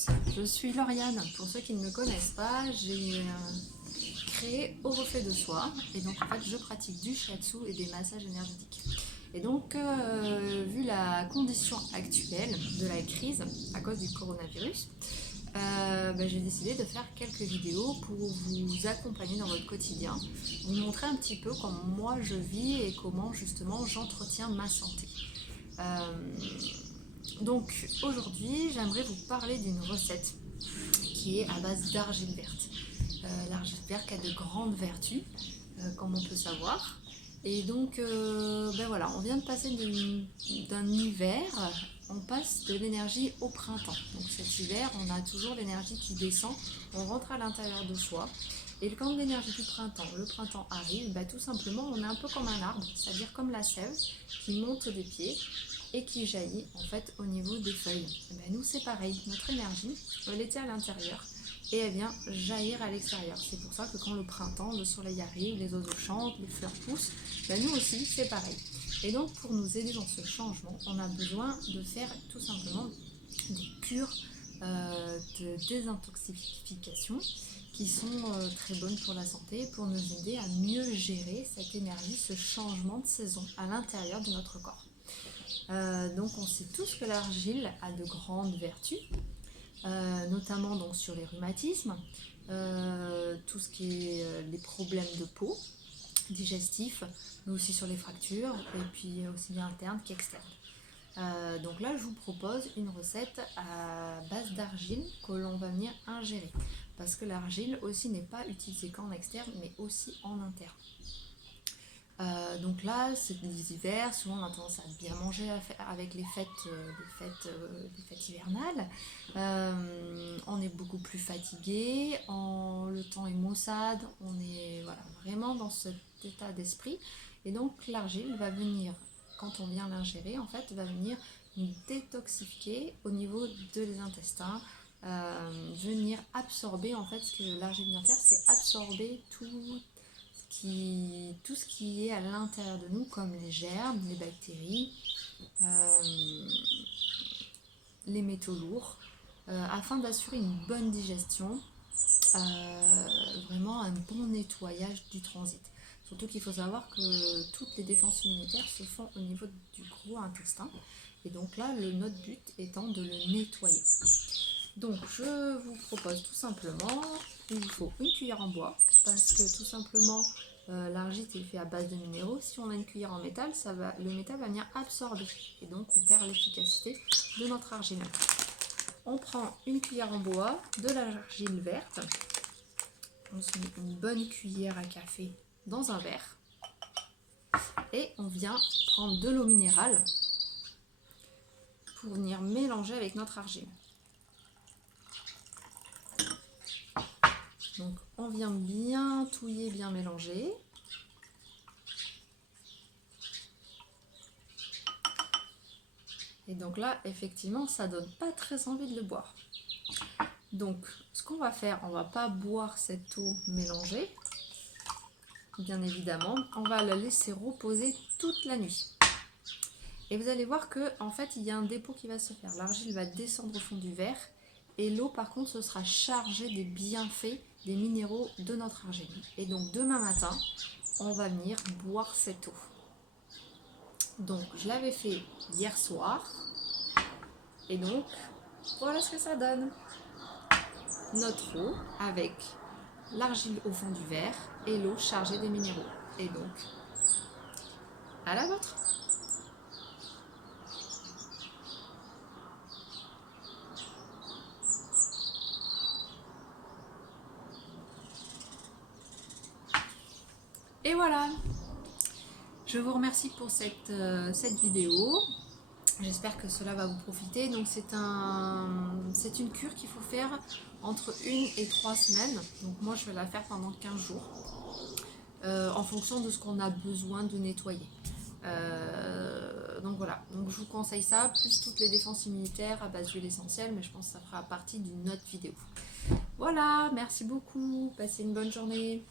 tous, je suis Lauriane. Pour ceux qui ne me connaissent pas, j'ai créé Au Reflet de Soi et donc en fait je pratique du shiatsu et des massages énergétiques. Et donc vu la condition actuelle de la crise à cause du coronavirus, j'ai décidé de faire quelques vidéos pour vous accompagner dans votre quotidien, vous montrer un petit peu comment moi je vis et comment justement j'entretiens ma santé. Donc aujourd'hui, j'aimerais vous parler d'une recette qui est à base d'argile verte. L'argile verte qui a de grandes vertus, comme on peut savoir. Et donc, voilà, on vient de passer d'un hiver, on passe de l'énergie au printemps. Donc cet hiver, on a toujours l'énergie qui descend, on rentre à l'intérieur de soi. Et quand l'énergie du printemps, le printemps arrive, tout simplement, on est un peu comme un arbre, c'est-à-dire comme la sève qui monte des pieds et qui jaillit en fait au niveau des feuilles. Et nous c'est pareil, notre énergie, elle était à l'intérieur et elle vient jaillir à l'extérieur. C'est pour ça que quand le printemps, le soleil arrive, les oiseaux chantent, les fleurs poussent, nous aussi c'est pareil. Et donc pour nous aider dans ce changement, on a besoin de faire tout simplement des cures de désintoxication qui sont très bonnes pour la santé, pour nous aider à mieux gérer cette énergie, ce changement de saison à l'intérieur de notre corps. Donc on sait tous que l'argile a de grandes vertus, notamment donc sur les rhumatismes, tout ce qui est les problèmes de peau, digestifs, mais aussi sur les fractures, et puis aussi bien internes qu'externes. Donc là je vous propose une recette à base d'argile que l'on va venir ingérer, parce que l'argile aussi n'est pas utilisée qu'en externe, mais aussi en interne. Donc là, c'est les hivers, souvent on a tendance à bien manger avec les fêtes hivernales. On est beaucoup plus fatigué, le temps est maussade, on est vraiment dans cet état d'esprit. Et donc l'argile va venir, quand on vient l'ingérer, en fait, va venir nous détoxifier au niveau des intestins, venir absorber, en fait, ce que l'argile vient faire, c'est absorber tout ce qui est à l'intérieur de nous, comme les germes, les bactéries, les métaux lourds, afin d'assurer une bonne digestion, vraiment un bon nettoyage du transit. Surtout qu'il faut savoir que toutes les défenses immunitaires se font au niveau du gros intestin. Et donc là, notre but étant de le nettoyer. Donc je vous propose tout simplement, il vous faut une cuillère en bois, parce que tout simplement l'argile est fait à base de minéraux. Si on a une cuillère en métal, le métal va venir absorber et donc on perd l'efficacité de notre argile. On prend une cuillère en bois, de l'argile verte, on se met une bonne cuillère à café dans un verre et on vient prendre de l'eau minérale pour venir mélanger avec notre argile. Donc on vient bien touiller, bien mélanger. Et donc là, effectivement, ça donne pas très envie de le boire. Donc ce qu'on va faire, on va pas boire cette eau mélangée. Bien évidemment, on va la laisser reposer toute la nuit. Et vous allez voir que en fait, il y a un dépôt qui va se faire. L'argile va descendre au fond du verre. Et l'eau, par contre, ce sera chargée des bienfaits, des minéraux de notre argile. Et donc, demain matin, on va venir boire cette eau. Donc, je l'avais fait hier soir. Et donc, voilà ce que ça donne. Notre eau avec l'argile au fond du verre et l'eau chargée des minéraux. Et donc, à la vôtre. Et voilà, je vous remercie pour cette vidéo. J'espère que cela va vous profiter. Donc c'est une cure qu'il faut faire entre 1 et 3 semaines. Donc moi je vais la faire pendant 15 jours. En fonction de ce qu'on a besoin de nettoyer. Donc voilà, donc je vous conseille ça, plus toutes les défenses immunitaires à base d'huile essentielle, mais je pense que ça fera partie d'une autre vidéo. Voilà, merci beaucoup, passez une bonne journée.